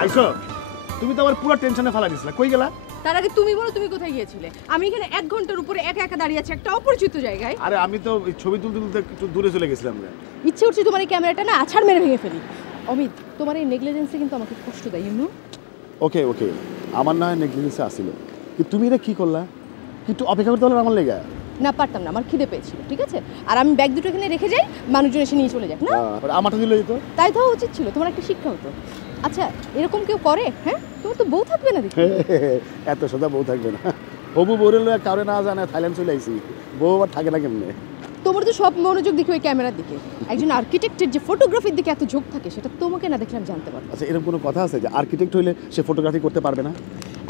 আইসো তুমি তো আমার পুরো টেনশনে ফেলা দিছিলা, কই গেলা? তার আগে তুমি বলো তুমি কোথায় গিয়েছিলে? আমি এখানে 1 ঘন্টার উপরে একা একা দাঁড়িয়ে আছি একটা অপরিচিত জায়গায়। আরে আমি তো ছবি তুলতে তুলতে একটু দূরে চলে গেছিলাম। ইচ্ছে করছে তোমার এই ক্যামেরাটা না আছাড় মেরে ভেঙে ফেলি। অমিত, তোমার এই নেগলিজেন্সে কিন্তু আমাকে কষ্ট দেয়, ইউ নো। ওকে ওকে, আমার না হয় নেগলিজেন্সে আসিল, কিন্তু তুমি এটা কি করলা? একটু অপেক্ষা করতে হলো আমার লেগে? না পারতাম না, আমার খিদে পেয়েছিল, ঠিক আছে? আর আমি ব্যাগ দুটো এখানে রেখে যাই, মানুষজন এসে নিয়ে চলে যাক না। আমারটা দিলে যেত, তাই তো উচিত ছিল, তোমার একটা শিক্ষা হতো। আচ্ছা এরকম কেউ করে? হ্যাঁ, তোমার তো বউ থাকবে না দেখি। এত সোজা বউ থাকবে না, হবু বউরে লয়ে কারো না জানে থাইল্যান্ড চলে আইছি, বউ আবার থাকে না কেমনে? তোমার তো সব মনোযোগ দেখি ওই ক্যামেরার দিকে। একজন আর্কিটেক্টের যে ফটোগ্রাফির দিকে এত ঝোঁক থাকে সেটা তোমাকে না দেখলে আমি জানতে পারবো। আচ্ছা এরকম কোনো কথা আছে যে আর্কিটেক্ট হইলে সে ফটোগ্রাফি করতে পারবে না?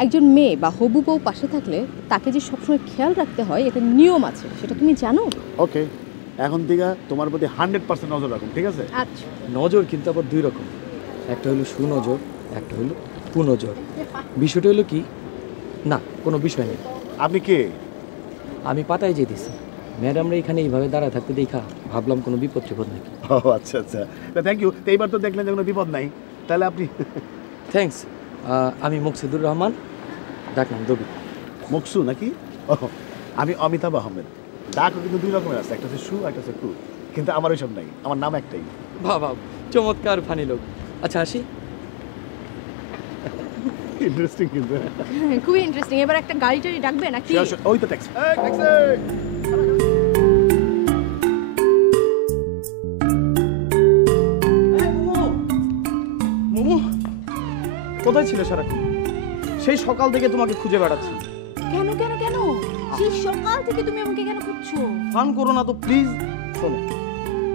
একজন মেয়ে বা হবু বউ পাশে থাকলে তাকে যে সবসময় খেয়াল রাখতে হয়, এটা নিয়ম আছে, সেটা তুমি জানো? ওকে, এখন থেকে তোমার প্রতি 100% নজর রাখুন, ঠিক আছে? আচ্ছা। নজর কিন্তু আবার দুই রকম, একটা হলো সুনজর, একটা হলো কুনজর। বিষয়টা হলো কি, না কোনো বিষয় নেই। আপনি কে? আমি পাতায় যেতেছি, ম্যাডামরা এখানে এইভাবে দাঁড়ায় থাকতে দেখা ভাবলাম কোনো বিপদ টিপদ নাকি। ও আচ্ছা আচ্ছা, থ্যাংক ইউ। তো এইবার তো দেখলেন যে কোনো বিপদ নাই, তাহলে আপনি? থ্যাঙ্কস। আমি মুকসিদুর রহমান, ডাকনাম দবি। মুকসু নাকি? ও, আমি অমিতাভ আহমেদ। ডাকও কিন্তু দুই রকমের আছে, একটা হচ্ছে সু, একটা হচ্ছে কু, কিন্তু আমার ওইসব নাই, আমার নাম একটাই। বাবা চমৎকার ফানি লোক। আচ্ছা আসি। ইন্টারেস্টিং কিন্তু। খুবই ইন্টারেস্টিং। এবার একটা গাড়ি টাড়ি ডাকবে নাকি? ওই তো ট্যাক্সি। ট্যাক্সি মোমো, কোথায় ছিলে সারাক্ষণ? সেই সকাল থেকে তোমাকে খুঁজে বেড়াচ্ছি। কেন কেন কেন? সেই সকাল থেকে তুমি আমাকে কেন খুঁজছো? ফান করো না তো প্লিজ। শোনো,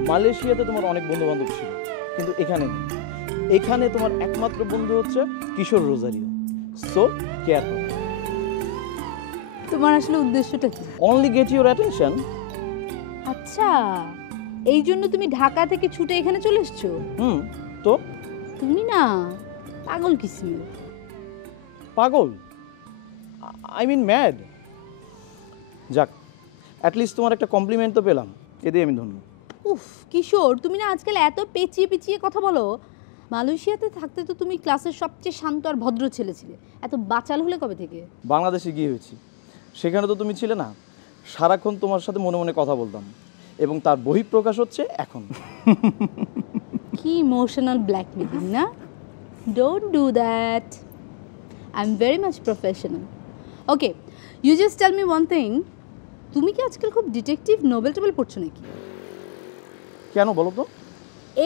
মালয়েশিয়াতে তোমার অনেক বন্ধু বান্ধব ছিল, কিন্তু এখানে নেই। এখানে তোমার একমাত্র বন্ধু হচ্ছে কিশোর রোজারিও। সো কেয়ার করো। তোমার আসলে উদ্দেশ্যটা কি? Only get your attention. আচ্ছা, এই জন্য তুমি ঢাকা থেকে ছুটে এখানে চলে এসছো? তো তুমি না পাগল কিছু। পাগল? I mean mad. যাক, অ্যাটলিস্ট তোমার একটা কমপ্লিমেন্ট তো পেলাম, এতেই আমি ধন্য। উফ কিশোর, তুমি না আজকাল এত পেঁচিয়ে পেঁচিয়ে কথা বলো। মালয়েশিয়াতে থাকতে তো তুমি ক্লাসের সবচেয়ে শান্ত আর ভদ্র ছেলে ছিলে, এত বাচাল হলে কবে থেকে? বাংলাদেশে গিয়ে হয়েছি, সেখানে তো তুমি ছিলে না। সারাক্ষণ তোমার সাথে মনে মনে কথা বলতাম, এবং তার বহিঃপ্রকাশ হচ্ছে এখন। কি ইমোশনাল ব্ল্যাকমেলিং না? Don't do that. I am very much professional. Okay, you just tell me one thing, তুমি কি আজকাল খুব ডিটেকটিভ নোবেল টোবেল পড়ছো নাকি? কেন বলো তো?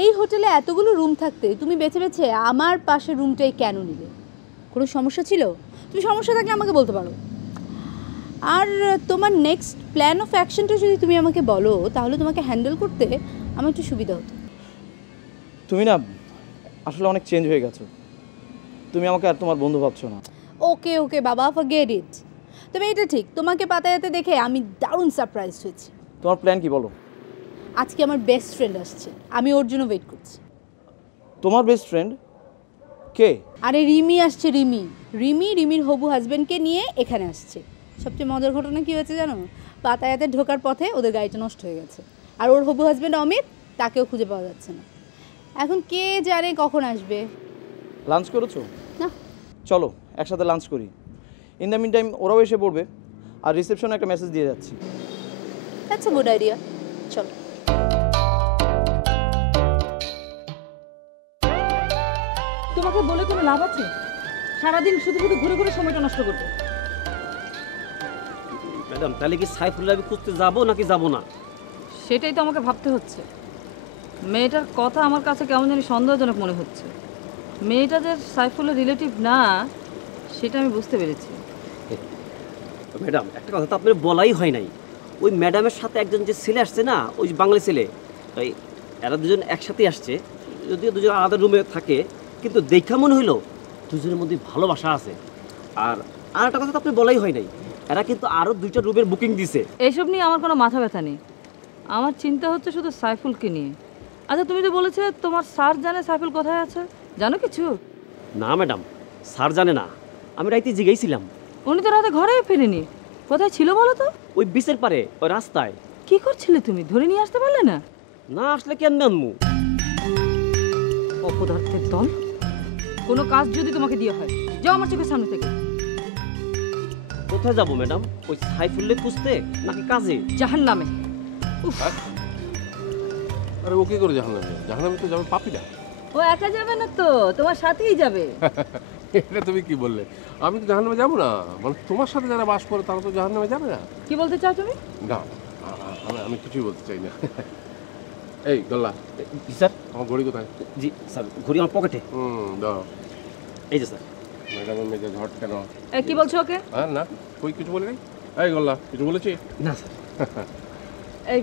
এই হোটেলে এতগুলো রুম থাকতে তুমি বেছে বেছে আমার পাশের রুমটাই কেন নিলে? কোনো সমস্যা ছিল? তুমি সমস্যা থাকলে আমাকে বলতে পারো। আর তোমার নেক্সট প্ল্যান অফ অ্যাকশনটা যদি তুমি আমাকে বলো, তাহলে তোমাকে হ্যান্ডেল করতে আমার একটু সুবিধা হতো। তুমি না আসলে অনেক চেঞ্জ হয়ে গেছো। তুমি আমাকে আর তোমার বন্ধু ভাবছো না। ওকে ওকে বাবা, ফরগেট ইট। তবে এটা ঠিক, তোমাকে পাতায়াতে দেখে আমি দারুণ সারপ্রাইজ হয়েছি। তোমার প্ল্যান কি বলো? আজকে আমার বেস্ট ফ্রেন্ড আসছে, আমি ওর জন্য ওয়েট করছি। তোমার বেস্ট ফ্রেন্ড কে? আরে রিমি আসছে, রিমি। রিমির হবু হাজবেন্ডকে নিয়ে এখানে আসছে। সবচেয়ে মজার ঘটনা কি হয়েছে জানো? পাতায়াতে ঢোকার পথে ওদের গাড়িটা নষ্ট হয়ে গেছে, আর ওর হবু হাজবেন্ড অমিত, তাকেও খুঁজে পাওয়া যাচ্ছে না। এখন কে জানে কখন আসবে। লাঞ্চ করেছো? না। চলো একসাথে লাঞ্চ করি। ইন দ্য মিন টাইম ওরাও এসে পড়বে, আর রিসেপশনে একটা মেসেজ দিয়ে যাচ্ছি। দ্যাটস আ গুড আইডিয়া, চলো। তোমাকে বলে কোনো লাভ আছে? সারাদিন শুধু শুধু ঘুরে ঘুরে সময়টা নষ্ট করবে। ম্যাডাম, তাহলে কি সাইফুল্লাহ খুঁজতে যাবো নাকি যাবো না? সেটাই তো আমাকে ভাবতে হচ্ছে। মেয়েটার কথা আমার কাছে কেমন জানি সন্দেহজনক মনে হচ্ছে। মেয়েটা যে সাইফুলের রিলেটিভ না, সেটা আমি বুঝতে পেরেছি। ম্যাডাম, একটা কথা তো আপনার বলাই হয় নাই। ওই ম্যাডামের সাথে একজন যে ছেলে আসছে না, ওই বাঙালি ছেলে, ওই এরা দুজন একসাথে আসছে, যদিও দুজন আলাদা রুমে থাকে, কিন্তু দেখা মনে হইলো দুজনের মধ্যে ভালোবাসা আছে। আর একটা কথা তো আপনি বলাই হয় নাই, এরা কিন্তু আরও 2টা রুমের বুকিং দিছে। এইসব নিয়ে আমার কোনো মাথা ব্যথা নেই, আমার চিন্তা হচ্ছে শুধু সাইফুলকে নিয়ে। আচ্ছা, তুমি তো বলেছিলে তোমার স্যার জানে সাইফুল কোথায় আছে, জানো কিছু? না ম্যাডাম, স্যার জানে না, আমি রাইতে জিজ্ঞাসিলাম। উনি তো রাতে ঘরে ফেরেনি, কোথায় ছিল বলো তো? ওই বিচের পারে, ওই রাস্তায়। কি করছিলে তুমি, ধরে নিয়ে আসতে পারলে না? না আসলে কেন আনমু? অপদার্থের দল। কোনো কাজ যদি তোমাকে দিয়ে হয়, যাও আমার চোখের সামনে থেকে। কোথায় যাবো ম্যাডাম? ওই সাইফুল্লে খুঁজতে নাকি কাজে? জাহান্নামে। উফ, আরে ও কি করে জাহান্নামে? জাহান্নামে তো যাবে পাপীরা। ও একা যাবে না তো, তোমার সাথেই যাবে। এটা তুমি কি বললে? আমি তো জাহান্নামে যাবো না, মানে তোমার সাথে যারা বাস করে তারা তো জাহান্নামে যাবে না। কি বলতে চাও তুমি? না, আমি কিছুই বলতে চাই না। এই গল্লা, জি স্যার। আমার ঘড়ি কোথায়? জি স্যার, ঘড়ি আমার পকেটে। দাও। এই যে স্যার। ম্যাডামের মেজাজ হট কেন? কি বলছো ওকে? হ্যাঁ না, কই কিছু বলি নাই। এই গল্লা, কিছু বলেছি? না স্যার। এই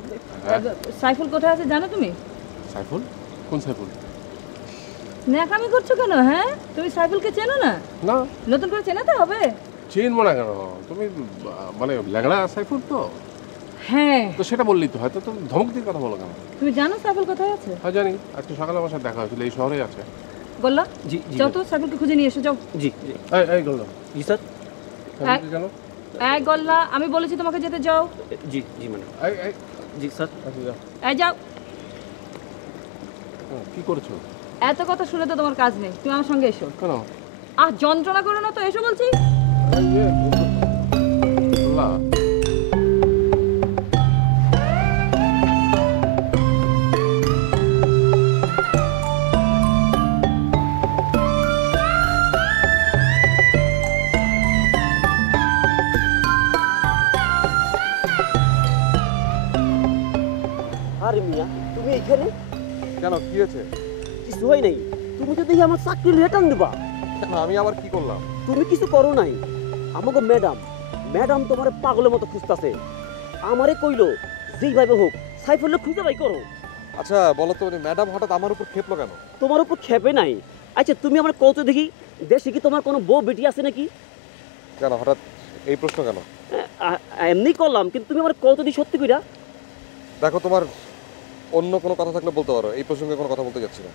সাইফুল কোথায় আছে জানো তুমি? সাইফুল? কোন সাইফুল? ন্যাকামি করছো কেন? হ্যাঁ, তুমি সাইফুলকে চেনো না? না, নতুন করে চেনাতে হবে। চিনবো না কেন? তুমি মানে ল্যাংড়া সাইফুল তো? হ্যাঁ, তো সেটা বললি তো, হয়তো তুমি ধমক দিয়ে কথা বলো কেন? তুমি জানো সাইফুল কোথায় আছে? হ্যাঁ জানি, আজকে সকালে আমার সাথে দেখা হয়েছিল, এই শহরেই আছে। বললা জি জি যাও তো সাইফুলকে খুঁজে নিয়ে এসো, যাও। জি জি। এই গল্লা, জি স্যার। সাইফুলকে কেন? এই গল্লা, আমি বলেছি তোমাকে যেতে, যাও। জি জি ম্যাডাম। এই জি স্যার। আচ্ছা যাও। এই যাও। কি করেছো? এত কথা শুনে তো তোমার কাজ নেই, তুমি আমার সঙ্গে এসো। কেন? যন্ত্রণা করো না তো, এসো বলছি। গল্লা, আরে মিয়া, তুমি এখানে? কেন, কি হয়েছে? কিছু হয় নাই। তুমি তো দেখি আমার চাকরি রিটার্ন দিবা। কেন, আমি আবার কি করলাম? তুমি কিছু করো নাই। আমাকে ম্যাডাম তোমার পাগলের মতো খুঁজতেছে। আমারে কইলো যেইভাবে হোক সাইফুল্লাহ খুঁজে বাই করো। আচ্ছা বলো তো, ম্যাডাম হঠাৎ আমার উপর খেপলো কেন? তোমার উপর খেপে নাই। আচ্ছা তুমি আমার কত দেখি, দেশে কি তোমার কোনো বউ বেটি আছে নাকি? কেন হঠাৎ এই প্রশ্ন কেন? এমনি করলাম, কিন্তু তুমি আমার কত দিই সত্যি কইরা। দেখো, তোমার অন্য কোনো কথা থাকলে বলতে পারো, এই প্রসঙ্গে কোনো কথা বলতে যাচ্ছি না।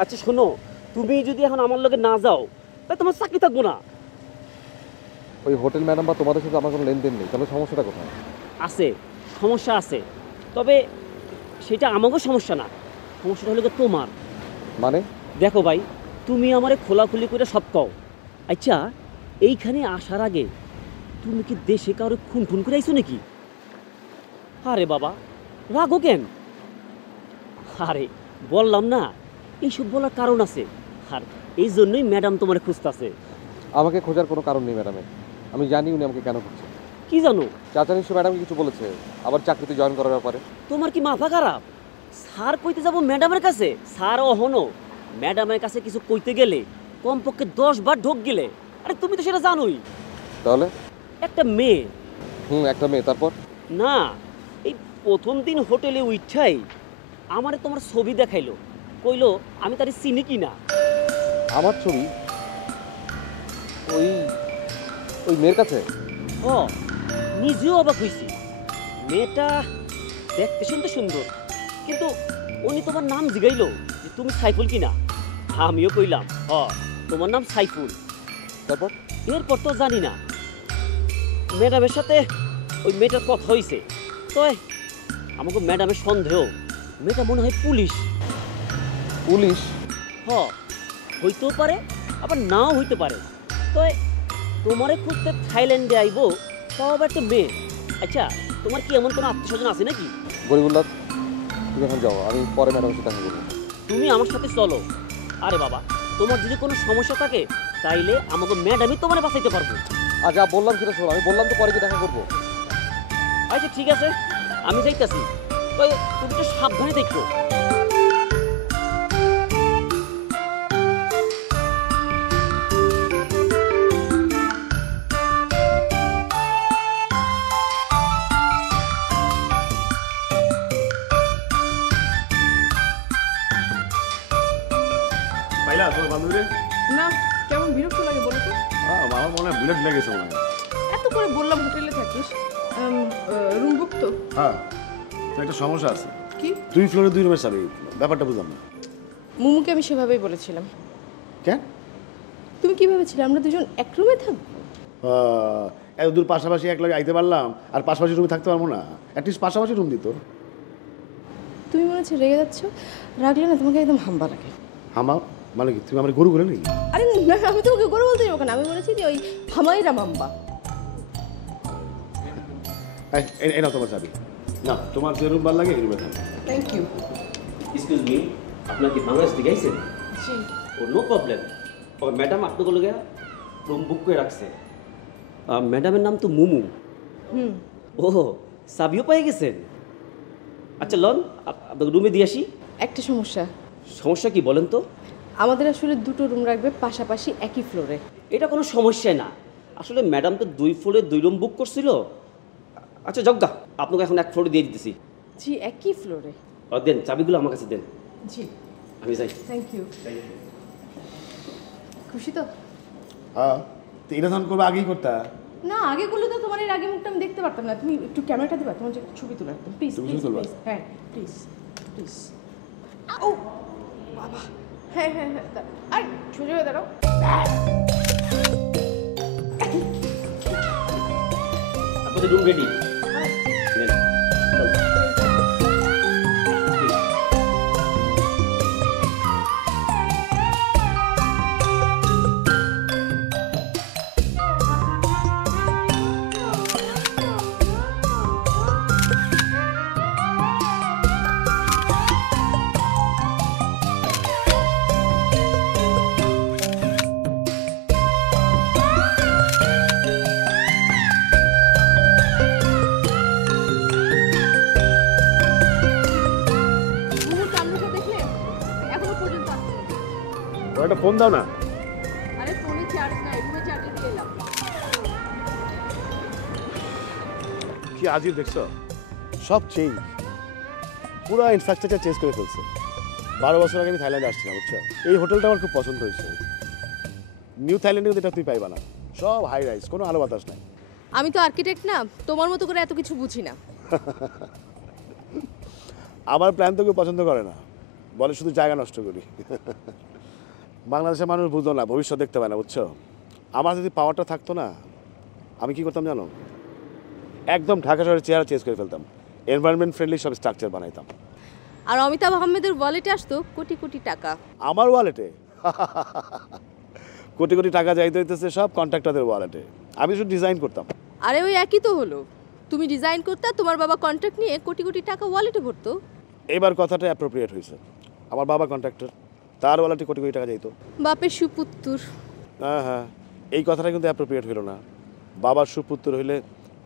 আচ্ছা শোনো, তুমি যদি এখন আমার লগে না যাও তাহলে তোমার চাকরি থাকবো না। ওই হোটেল ম্যাডাম বা তোমাদের সাথে আমার কোনো লেনদেন নেই, তাহলে সমস্যাটা কোথায়? আছে, সমস্যা আছে, তবে সেটা আমাকেও সমস্যা না। সমস্যাটা হলো তোমার। মানে? দেখো ভাই, তুমি আমারে খোলাখুলি করে সব কও। আচ্ছা এইখানে আসার আগে তুমি কি দেশে কারো খুন করে আইছো নাকি? আরে বাবা, রাগো কেন? আরে বললাম না, এইসব বলার কারণ আছে, আর এই জন্যই ম্যাডাম তোমার খুঁজতেছে। আমাকে খোঁজার কোনো কারণ নেই ম্যাডামের। আমি জানি উনি আমাকে কেন খুঁজছে। কি জানো? চাচা নিশ্চয় ম্যাডামকে কিছু বলেছে আবার চাকরিতে জয়েন করার ব্যাপারে। তোমার কি মাথা খারাপ? স্যার কইতে যাব ম্যাডামের কাছে? স্যার অহনো ম্যাডামের কাছে কিছু কইতে গেলে কমপক্ষে 10 বার ঢোক গেলে। আরে তুমি তো সেটা জানোই। তাহলে? একটা মেয়ে। একটা মেয়ে, তারপর? না, এই প্রথম দিন হোটেলে উঠাই আমারে তোমার ছবি দেখাইলো, কইলো আমি তারে চিনি কি না। আমার ছবি ওই ওই মেয়ের কাছে? ও, নিজেও অবাক হইছি। মেয়েটা দেখতে শুনতে সুন্দর, কিন্তু উনি তোমার নাম জিগাইলো যে তুমি সাইফুল কিনা। আমিও কইলাম তোমার নাম সাইফুল। তারপর? এরপর তো জানি না। ম্যাডামের সাথে ওই মেয়েটার কথা হইছে, তো আমাকে ম্যাডামের সন্দেহ মেয়েটা মনে হয় পুলিশ। পুলিশ? হইতেও পারে, আবার নাও হইতে পারে। তো তোমারে খুঁজতে থাইল্যান্ডে আইবো, তাও আবার একটা মেয়ে। আচ্ছা তোমার কি এমন কোনো আত্মীয় স্বজন আছে নাকি? গরিবুল্লাহ, তুমি এখন যাও, আমি পরে ম্যাডামের সাথে দেখা করবো। তুমি আমার সাথে চলো। আরে বাবা, তোমার যদি কোনো সমস্যা থাকে তাইলে আমাকে ম্যাডামই তোমার বাঁচাইতে পারবো। আর যা বললাম সেটা শোনো, আমি বললাম তো পরে কি দেখা করবো। আচ্ছা ঠিক আছে, আমি যাইতাছি। ওই তুমি তো সাবধানে দেখো। পাইলা তোমার বান্ধবীরে? না, কেমন বিরক্ত লাগে বলো তো। আমার মনে হয় বুলেট লেগেছে মনে হয়। এত করে বললাম হোটেলে থাকিস, রুম বুক তো। হ্যাঁ, তো একটা সমস্যা আছে। কি? 2 ফ্লোরে 2 রুমের চাবি, ব্যাপারটা বুঝলাম না। মুমুকে আমি সেভাবেই বলেছিলাম। কেন? তুমি কি ভেবেছিলে আমরা দুজন এক রুমে থাকবো? এত দূর পাশাপাশি এক লাগে আইতে পারলাম, আর পাশাপাশি রুমে থাকতে পারবো না? অ্যাটলিস্ট পাশাপাশি রুম দিত। তুমি মনে হচ্ছে রেগে যাচ্ছ। রাগলে না তোমাকে একদম হাম্বা লাগে। হামা মানে কি তুমি আমার গরু করে নাকি? আরে না, আমি তোমাকে গরু বলতে যাবো কেন? আমি বলেছি যে ওই হামাইরা মাম্বা। এই নাও তোমার চাবি। না তোমার যে রুম ভালো লাগে এই রুমে থাকো। Thank you. এক্সকিউজ মি, আপনার কি বাংলাদেশ থেকে আইছেন? জি। ও নো প্রবলেম। ও ম্যাডাম আপনাকে লোকে রুম বুক করে রাখছে। ম্যাডামের নাম তো মুমু। হুম। ও সাবিও পেয়ে গেছেন? আচ্ছা লন, আপনাকে রুমে দিয়ে আসি। একটা সমস্যা, সমস্যা কি বলেন তো? আমাদের আসলে দুটো রুম রাখবে পাশাপাশি একই ফ্লোরে। এটা কোনো সমস্যাই না। আসলে ম্যাডাম তো 2 ফ্লোরে 2 রুম বুক করছিল। আচ্ছা যজ্ঞা, আপনাকে এখন 1 ফ্লোরে দিয়ে দিতেছি। জি, একই ফ্লোরে। দেন চাবিগুলো আমার কাছে দেন, জি, আমি যাই। Thank you. খুশি তো? হ্যাঁ, তো এটা তখন করবে আগেই করতা। না, আগে করলে তো তোমার এর আগে মুখটা আমি দেখতে পারতাম না। তুমি একটু ক্যামেরাটা দিবা, তোমার যে ছবি তোলা একদম প্লিজ তুমি প্লিজ ছবি তুলবা? প্লিজ। হ্যাঁ প্লিজ প্লিজ। ও বাবা, হ্যাঁ হ্যাঁ হ্যাঁ, আর সোজা হয়ে দাঁড়াও। আপনাদের রুম রেডি। মুহূর্তে আমরাকে দেখলে এখনো পর্যন্ত আসছে না। ওর একটা ফোন দাও না। আরে ফোনে চার্জ নাই, রুমে চার্জে দিয়ে এলাম। কি আজিব দেখছো, সব চেঞ্জ, পুরো ইনফ্রাস্ট্রাকচার চেঞ্জ করে ফেলছে। 12 বছর আগে আমি থাইল্যান্ডে আসছিলাম, বুঝছো? এই হোটেলটা আমার খুব পছন্দ হয়েছে। নিউ থাইল্যান্ডে কিন্তু এটা তুমি পাইবা না, সব হাই রাইজ, কোনো আলো বাতাস নাই। আমি তো আর্কিটেক্ট না, তোমার মতো করে এত কিছু বুঝি না। আমার প্ল্যান তো কেউ পছন্দ করে না, বলে শুধু জায়গা নষ্ট করি। বাংলাদেশের মানুষ বুঝলো না, ভবিষ্যৎ দেখতে পায় না, বুঝছো? আমার যদি পাওয়ারটা থাকতো না, আমি কি করতাম জানো? একদম ঢাকা শহরের চেহারা চেঞ্জ করে ফেলতাম, এনভায়রনমেন্ট ফ্রেন্ডলি সব স্ট্রাকচার বানাইতাম। আর অমিতাভ আহমেদের ওয়ালেটে আসতো কোটি কোটি টাকা। আমার ওয়ালেটে কোটি কোটি টাকা যাইতে হইতেছে সব কন্ট্রাক্টরদের ওয়ালেটে, আমি শুধু ডিজাইন করতাম। আরে ওই একই তো হলো, তুমি ডিজাইন করতে, তোমার বাবা কন্ট্রাক্ট নিয়ে কোটি কোটি টাকা ওয়ালেটে ভরতো। এবার কথাটা অ্যাপ্রোপ্রিয়েট হয়েছে, আমার বাবা কন্ট্রাক্টর, তার ওয়ালেটে কোটি কোটি টাকা যাইতো। বাপের সুপুত্তুর। হ্যাঁ হ্যাঁ, এই কথাটা কিন্তু অ্যাপ্রোপ্রিয়েট হইল না। বাবার সুপুত্র হইলে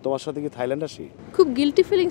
তোমার সাথে কি থাইল্যান্ড আসি? খুব গিল্টি ফিলিংস